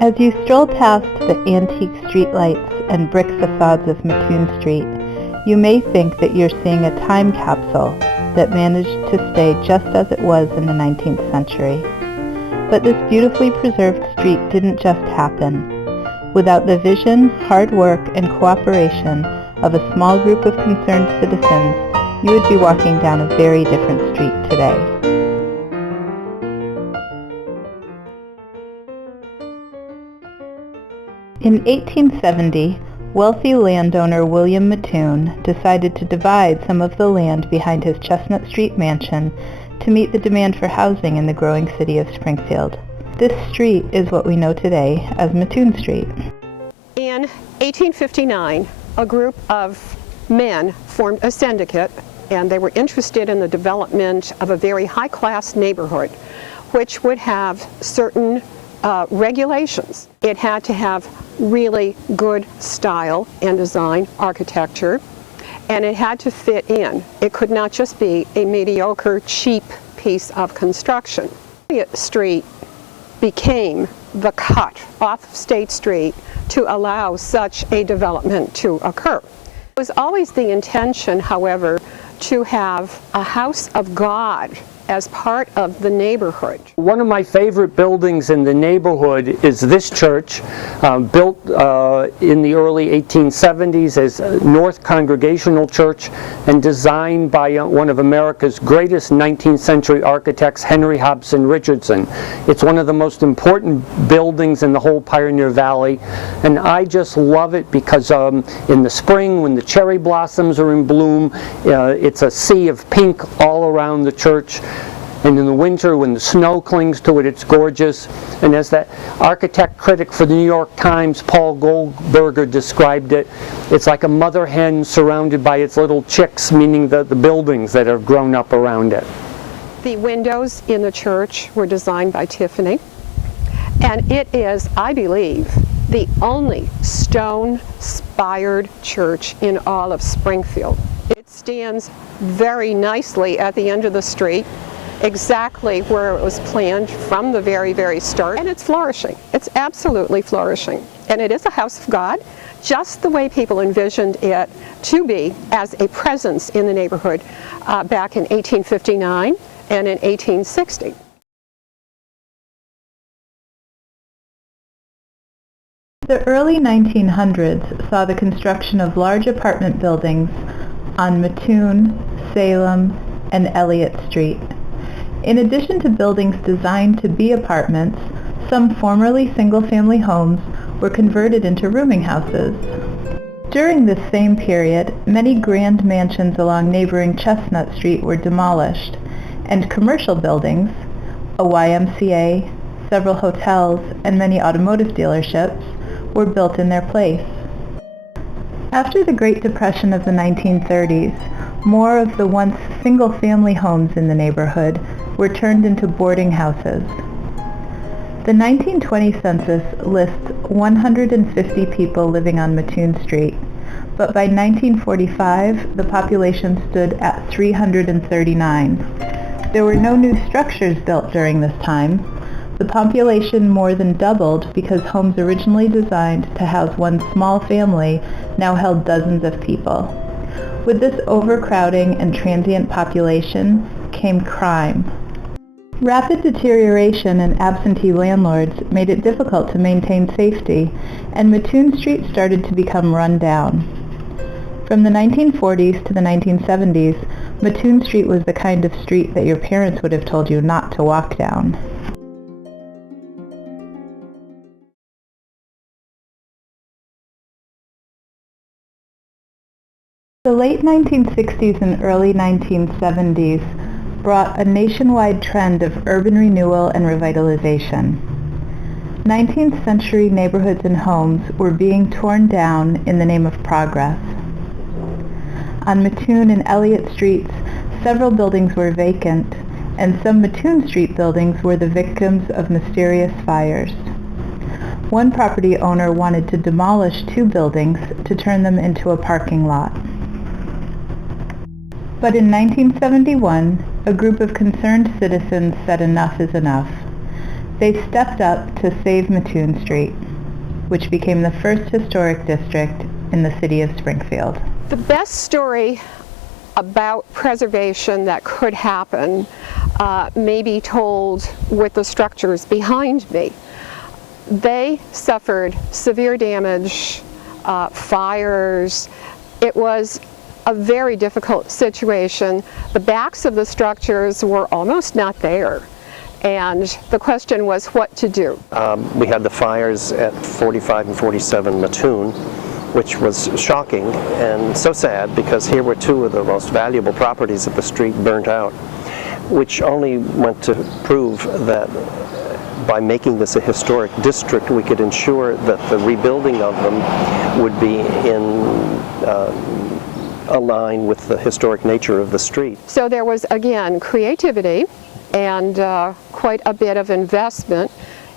As you stroll past the antique streetlights and brick facades of Matun Street, you may think that you're seeing a time capsule that managed to stay just as it was in the 19th century. But this beautifully preserved street didn't just happen. Without the vision, hard work, and cooperation of a small group of concerned citizens, you would be walking down a very different street today. In 1870, wealthy landowner William Mattoon decided to divide some of the land behind his Chestnut Street mansion to meet the demand for housing in the growing city of Springfield. This street is what we know today as Matun Street. In 1859, a group of men formed a syndicate, and they were interested in the development of a very high-class neighborhood, which would have certain regulations. It had to have really good style and design architecture, and it had to fit in. It could not just be a mediocre, cheap piece of construction. Elliott Street became the cut off of State Street to allow such a development to occur. It was always the intention, however, to have a house of God as part of the neighborhood. One of my favorite buildings in the neighborhood is this church, built in the early 1870s as North Congregational Church and designed by one of America's greatest 19th century architects, Henry Hobson Richardson. It's one of the most important buildings in the whole Pioneer Valley, and I just love it because in the spring when the cherry blossoms are in bloom, it's a sea of pink all around the church. And in the winter, when the snow clings to it, it's gorgeous. And as that architect critic for the New York Times, Paul Goldberger, described it, it's like a mother hen surrounded by its little chicks, meaning the buildings that have grown up around it. The windows in the church were designed by Tiffany, and it is, I believe, the only stone-spired church in all of Springfield. It stands very nicely at the end of the street, exactly where it was planned from the very, very start, and it's flourishing. It's absolutely flourishing. And it is a house of God, just the way people envisioned it to be as a presence in the neighborhood back in 1859 and in 1860. The early 1900s saw the construction of large apartment buildings on Matun, Salem, and Elliott Street. In addition to buildings designed to be apartments, some formerly single-family homes were converted into rooming houses. During this same period, many grand mansions along neighboring Chestnut Street were demolished, and commercial buildings, a YMCA, several hotels, and many automotive dealerships were built in their place. After the Great Depression of the 1930s, more of the once single-family homes in the neighborhood were turned into boarding houses. The 1920 census lists 150 people living on Matun Street, but by 1945 the population stood at 339. There were no new structures built during this time. The population more than doubled because homes originally designed to house one small family now held dozens of people. With this overcrowding and transient population came crime. Rapid deterioration and absentee landlords made it difficult to maintain safety, and Matun Street started to become run down. From the 1940s to the 1970s, Matun Street was the kind of street that your parents would have told you not to walk down. The late 1960s and early 1970s brought a nationwide trend of urban renewal and revitalization. 19th century neighborhoods and homes were being torn down in the name of progress. On Matun and Elliott Streets, several buildings were vacant, and some Matun Street buildings were the victims of mysterious fires. One property owner wanted to demolish 2 buildings to turn them into a parking lot. But in 1971, a group of concerned citizens said enough is enough. They stepped up to save Mattoon Street, which became the first historic district in the city of Springfield. The best story about preservation that could happen may be told with the structures behind me. They suffered severe damage, fires. It was a very difficult situation. The backs of the structures were almost not there. And the question was what to do. We had the fires at 45 and 47 Mattoon, which was shocking and so sad because here were two of the most valuable properties of the street burnt out, which only went to prove that by making this a historic district we could ensure that the rebuilding of them would be in line with the historic nature of the street. So there was, again, creativity and quite a bit of investment.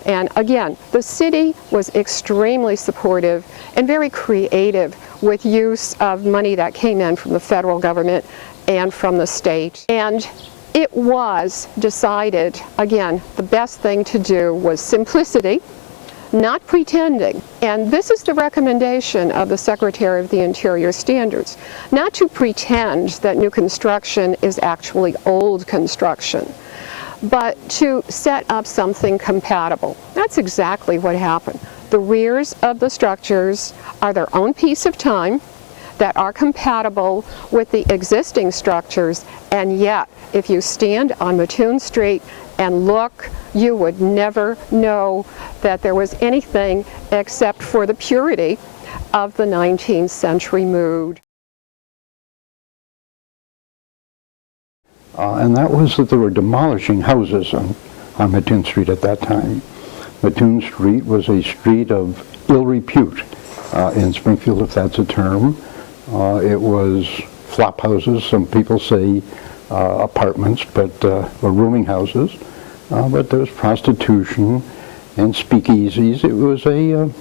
And again, the city was extremely supportive and very creative with use of money that came in from the federal government and from the state. And it was decided, again, the best thing to do was simplicity, not pretending. And this is the recommendation of the Secretary of the Interior Standards, not to pretend that new construction is actually old construction, but to set up something compatible. That's exactly what happened. The rears of the structures are their own piece of time that are compatible with the existing structures, and yet if you stand on Mattoon Street and look, you would never know that there was anything except for the purity of the 19th century mood. And that was that they were demolishing houses on Mattoon Street at that time. Mattoon Street was a street of ill repute in Springfield, if that's a term. It was flop houses, some people say apartments, but or rooming houses. But there was prostitution and speakeasies. It was a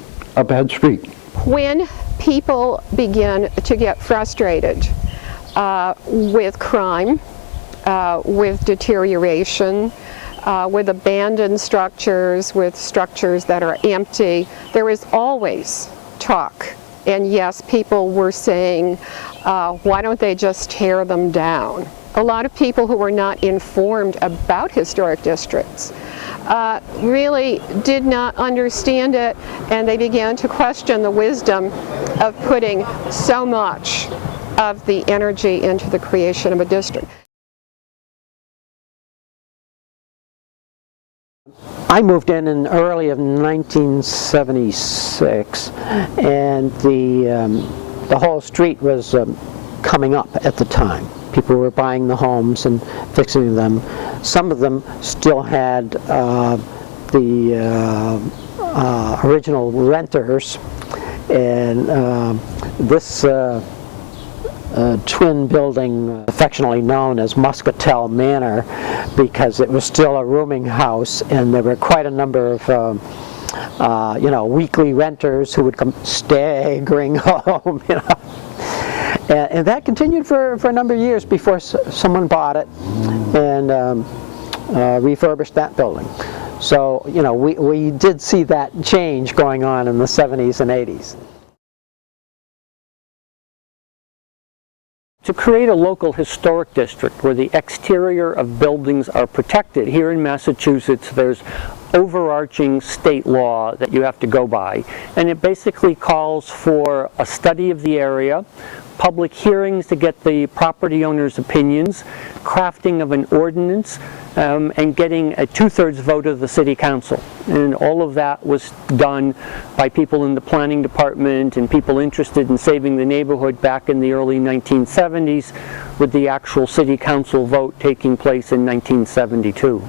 bad street. When people begin to get frustrated with crime, with deterioration, with abandoned structures, with structures that are empty, there is always talk. And yes, people were saying, why don't they just tear them down? A lot of people who were not informed about historic districts really did not understand it, and they began to question the wisdom of putting so much of the energy into the creation of a district. I moved in early of 1976, and the whole street was coming up at the time. People were buying the homes and fixing them. Some of them still had the original renters, and this twin building, affectionately known as Muscatel Manor, because it was still a rooming house, and there were quite a number of weekly renters who would come staggering home, and that continued for a number of years before someone bought it and refurbished that building. So we did see that change going on in the 70s and 80s. To create a local historic district where the exterior of buildings are protected, here in Massachusetts there's overarching state law that you have to go by, and it basically calls for a study of the area, public hearings to get the property owners' opinions, crafting of an ordinance, and getting a 2/3 vote of the city council. And all of that was done by people in the planning department and people interested in saving the neighborhood back in the early 1970s, with the actual city council vote taking place in 1972.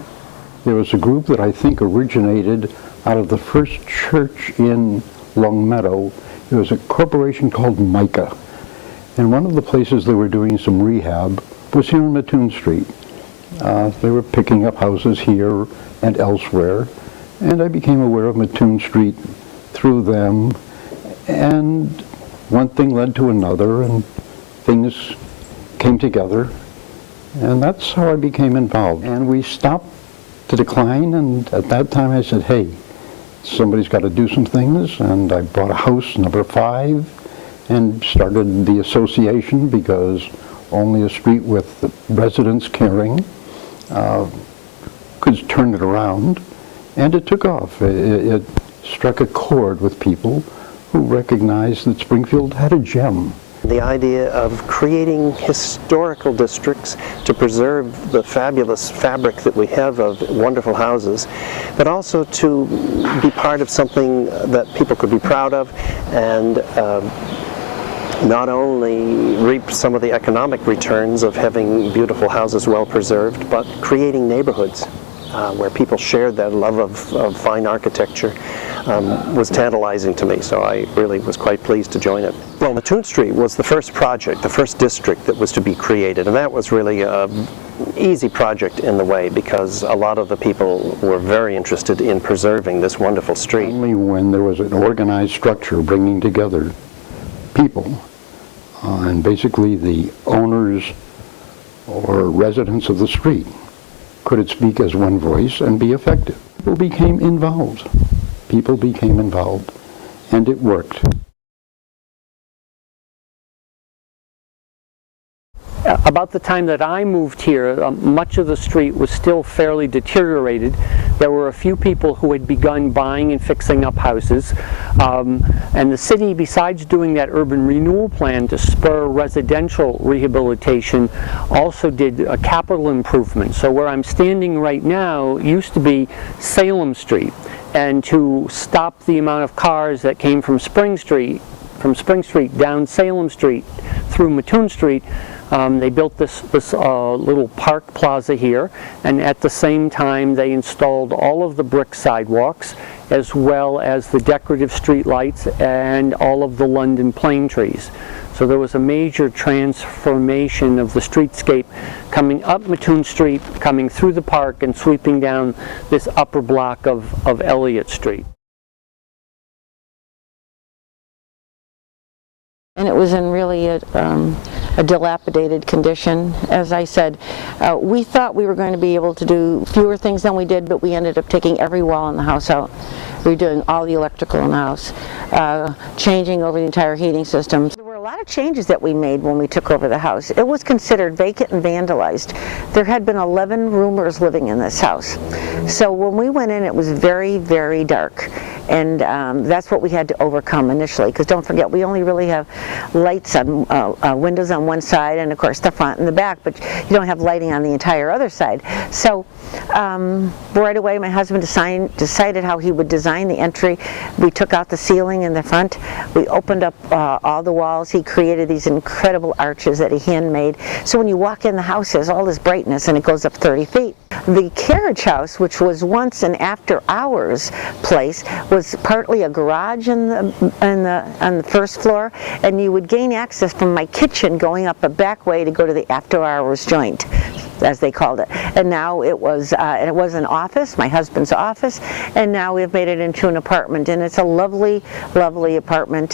There was a group that I think originated out of the first church in Longmeadow. It was a corporation called MICA. And one of the places they were doing some rehab was here on Mattoon Street. They were picking up houses here and elsewhere, and I became aware of Mattoon Street through them, and one thing led to another, and things came together, and that's how I became involved. And we stopped to decline, and at that time I said, hey, somebody's got to do some things, and I bought a house, number 5, and started the association because only a street with residents caring could turn it around, and it took off. It struck a chord with people who recognized that Springfield had a gem. The idea of creating historical districts to preserve the fabulous fabric that we have of wonderful houses, but also to be part of something that people could be proud of, and not only reap some of the economic returns of having beautiful houses well preserved, but creating neighborhoods where people shared that love of fine architecture. Was tantalizing to me, so I really was quite pleased to join it. Well, Matun Street was the first project, the first district that was to be created, and that was really an easy project in the way because a lot of the people were very interested in preserving this wonderful street. Only when there was an organized structure bringing together people, and basically the owners or residents of the street, could it speak as one voice and be effective. People became involved. People became involved, and it worked. About the time that I moved here, much of the street was still fairly deteriorated. There were a few people who had begun buying and fixing up houses, and the city, besides doing that urban renewal plan to spur residential rehabilitation, also did a capital improvement. So where I'm standing right now used to be Salem Street, and to stop the amount of cars that came from Spring Street down Salem Street through Matun Street, they built this little park plaza here, and at the same time they installed all of the brick sidewalks as well as the decorative street lights and all of the London plane trees. So there was a major transformation of the streetscape coming up Matun Street, coming through the park and sweeping down this upper block of Elliott Street. And it was in really a dilapidated condition. As I said, we thought we were going to be able to do fewer things than we did, but we ended up taking every wall in the house out, redoing all the electrical in the house, changing over the entire heating system. There were a lot of changes that we made when we took over the house. It was considered vacant and vandalized. There had been 11 roomers living in this house. So when we went in, it was very, very dark. And that's what we had to overcome initially, because don't forget, we only really have lights on windows on one side, and of course the front and the back, but you don't have lighting on the entire other side. So right away my husband decided how he would design the entry. We took out the ceiling in the front, we opened up all the walls. He created these incredible arches that he handmade, so when you walk in the house there's all this brightness, and it goes up 30 feet. The carriage house, which was once an after-hours place, was partly a garage on the first floor, and you would gain access from my kitchen going up a back way to go to the after-hours joint, as they called it. And now it was an office, my husband's office, and now we've made it into an apartment, and it's a lovely, lovely apartment.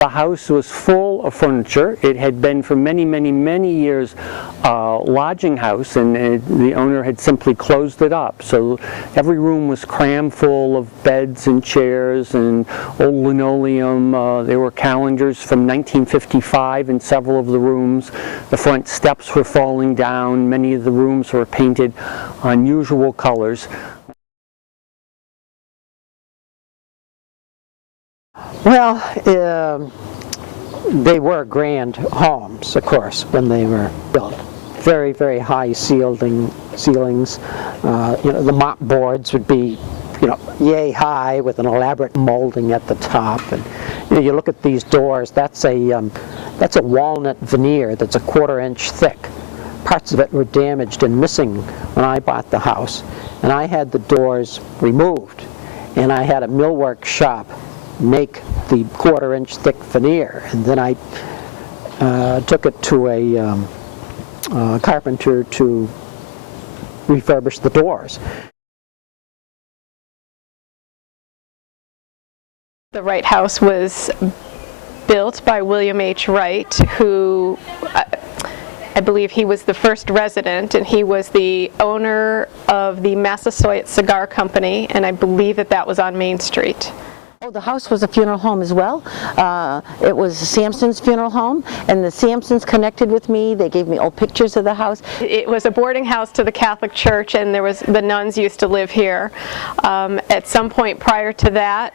The house was full of furniture. It had been for many, many, many years a lodging house, and the owner had simply closed it up. So every room was crammed full of beds and chairs and old linoleum. There were calendars from 1955 in several of the rooms. The front steps were falling down. Many of the rooms were painted unusual colors. Well, they were grand homes, of course, when they were built. Very, very high ceilings. The mop boards would be, yay high with an elaborate molding at the top. And you look at these doors. That's a walnut veneer that's a 1/4 inch thick. Parts of it were damaged and missing when I bought the house, and I had the doors removed, and I had a millwork shop make the 1/4 inch thick veneer, and then I took it to a carpenter to refurbish the doors. The Wright House was built by William H. Wright, who I believe he was the first resident, and he was the owner of the Massasoit Cigar Company, and I believe that that was on Main Street. Oh, the house was a funeral home as well. It was Sampson's funeral home, and the Sampsons connected with me. They gave me old pictures of the house. It was a boarding house to the Catholic Church, and the nuns used to live here. At some point prior to that,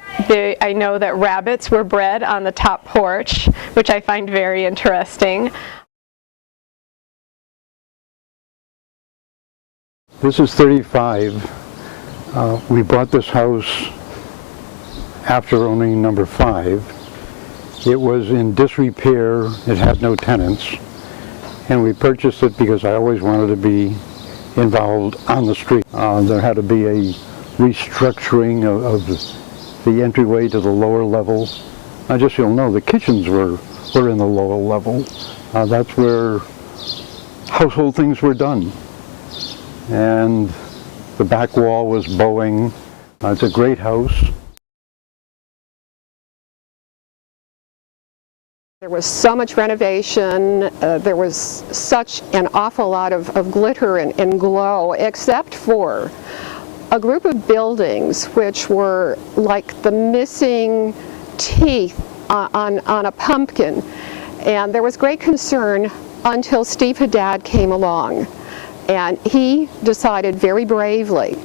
I know that rabbits were bred on the top porch, which I find very interesting. This is 35. We bought this house after owning number 5. It was in disrepair, it had no tenants, and we purchased it because I always wanted to be involved on the street. There had to be a restructuring of the entryway to the lower level. Just so you'll know, the kitchens were in the lower level. That's where household things were done. And the back wall was bowing. It's a great house. There was so much renovation, there was such an awful lot of glitter and glow, except for a group of buildings which were like the missing teeth on a pumpkin. And there was great concern until Steve Haddad came along. And he decided very bravely,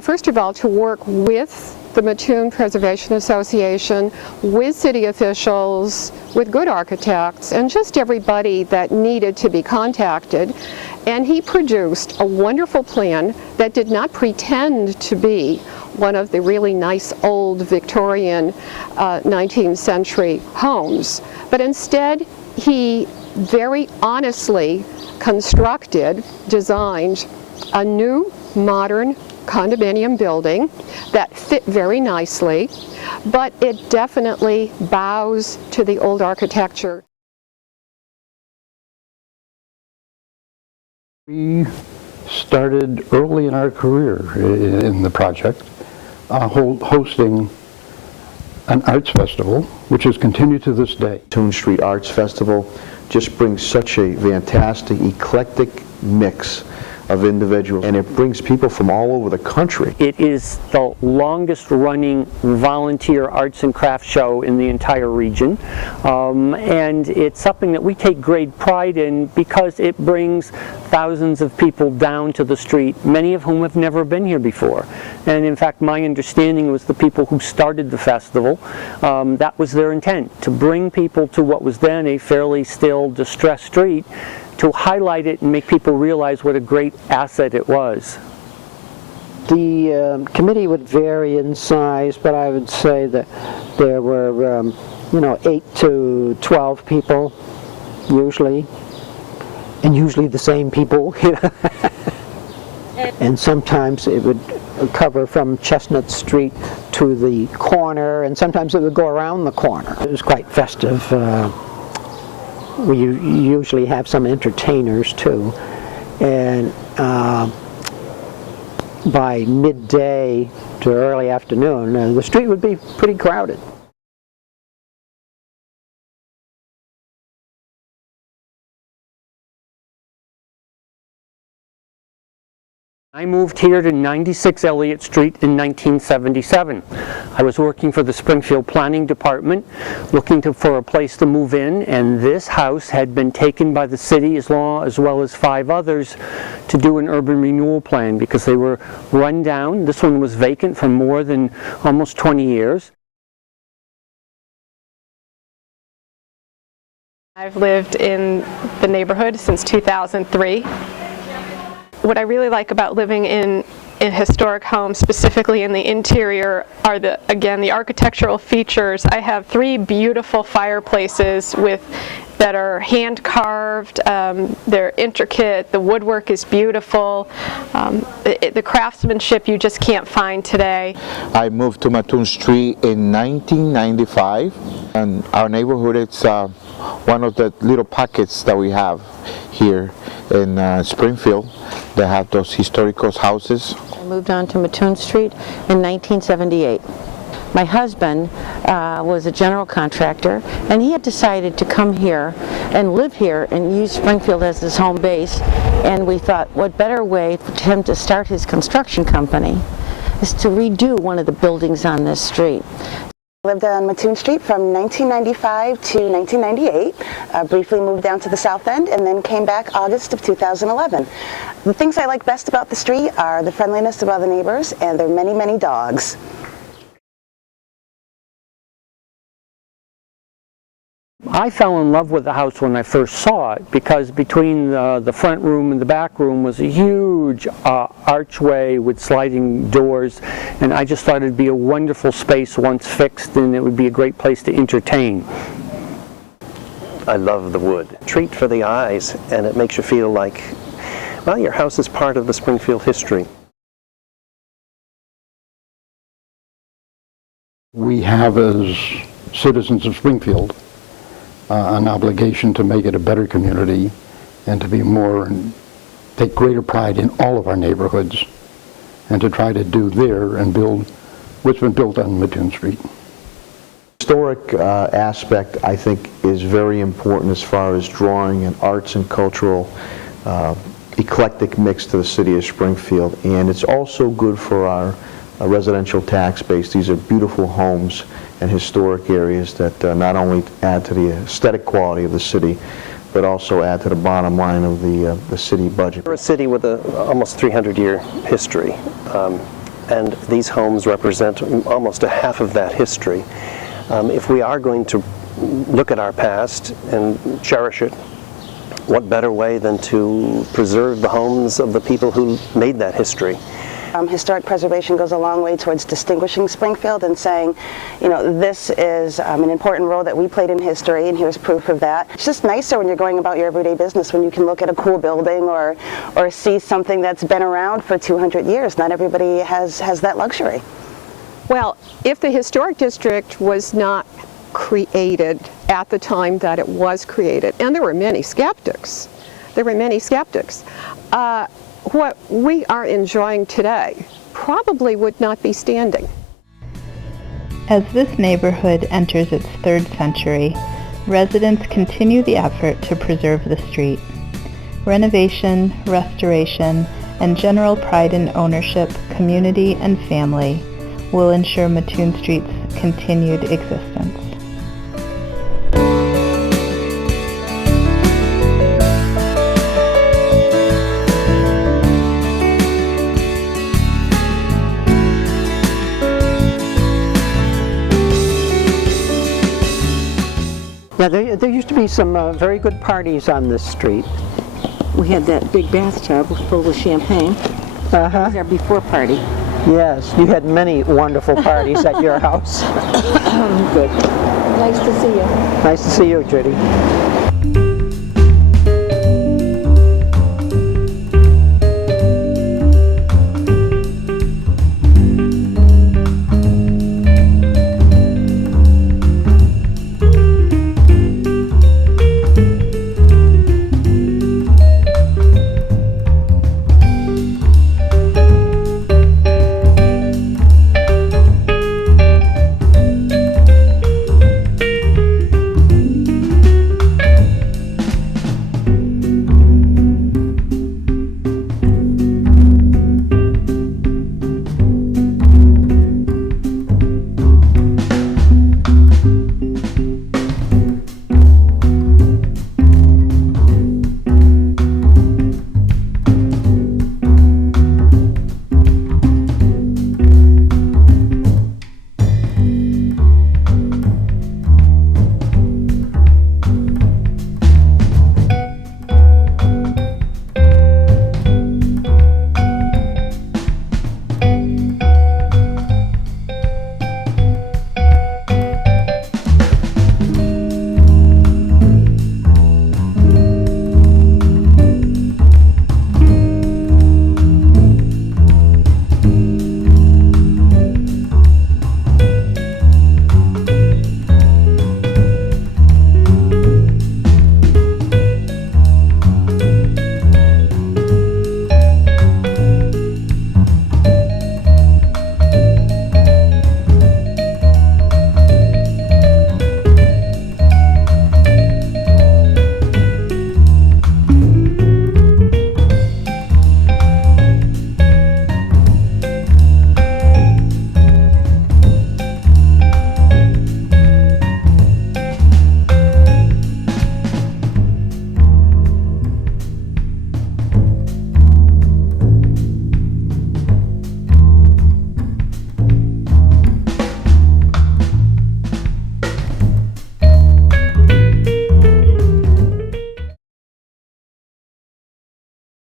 first of all, to work with the Mattoon Preservation Association, with city officials, with good architects, and just everybody that needed to be contacted. And he produced a wonderful plan that did not pretend to be one of the really nice old Victorian 19th century homes, but instead he very honestly constructed, designed a new modern condominium building that fit very nicely, but it definitely bows to the old architecture. We started early in our career in the project, hosting an arts festival, which has continued to this day. Matun Street Arts Festival just brings such a fantastic, eclectic mix of individuals, and it brings people from all over the country. It is the longest running volunteer arts and crafts show in the entire region, and it's something that we take great pride in because it brings thousands of people down to the street, many of whom have never been here before. And in fact, my understanding was the people who started the festival, that was their intent, to bring people to what was then a fairly still, distressed street, to highlight it and make people realize what a great asset it was. The committee would vary in size, but I would say that there were, 8 to 12 people, usually, and usually the same people. And sometimes it would cover from Chestnut Street to the corner, and sometimes it would go around the corner. It was quite festive. We usually have some entertainers too, and by midday to early afternoon, the street would be pretty crowded. I moved here to 96 Elliott Street in 1977. I was working for the Springfield Planning Department, looking for a place to move in, and this house had been taken by the city as well as 5 others to do an urban renewal plan because they were run down. This one was vacant for more than almost 20 years. I've lived in the neighborhood since 2003. What I really like about living in a historic home, specifically in the interior, are the architectural features. I have 3 beautiful fireplaces that are hand carved. They're intricate. The woodwork is beautiful. The craftsmanship you just can't find today. I moved to Matun Street in 1995, and our neighborhood is one of the little pockets that we have here in Springfield. They have those historical houses. I moved on to Matun Street in 1978. My husband was a general contractor, and he had decided to come here and live here and use Springfield as his home base, and we thought what better way for him to start his construction company is to redo one of the buildings on this street. I lived on Matun Street from 1995 to 1998, briefly moved down to the south end, and then came back August of 2011. The things I like best about the street are the friendliness of other neighbors and their many, many dogs. I fell in love with the house when I first saw it because between the front room and the back room was a huge archway with sliding doors, and I just thought it'd be a wonderful space once fixed, and it would be a great place to entertain. I love the wood. Treat for the eyes, and it makes you feel like, well, your house is part of the Springfield history. We have, as citizens of Springfield, an obligation to make it a better community and to be more and take greater pride in all of our neighborhoods and to try to do there and build what's been built on Matun Street. Historic aspect, I think, is very important as far as drawing an arts and cultural eclectic mix to the city of Springfield, and it's also good for our residential tax base. These are beautiful homes and historic areas that not only add to the aesthetic quality of the city, but also add to the bottom line of the city budget. We're a city with a almost 300-year history, and these homes represent almost a half of that history. If we are going to look at our past and cherish it, what better way than to preserve the homes of the people who made that history? Historic preservation goes a long way towards distinguishing Springfield and saying, you know, this is an important role that we played in history, and here's proof of that. It's just nicer when you're going about your everyday business when you can look at a cool building or see something that's been around for 200 years. Not everybody has that luxury. Well, if the historic district was not created at the time that it was created, and there were many skeptics, what we are enjoying today probably would not be standing. As this neighborhood enters its third century, residents continue the effort to preserve the street. Renovation, restoration, and general pride in ownership, community, and family will ensure Matun Street's continued existence. Yeah, there used to be some very good parties on this street. We had that big bathtub full of champagne. That was our before party. Yes, you had many wonderful parties at your house. Good. Nice to see you. Nice to see you, Judy.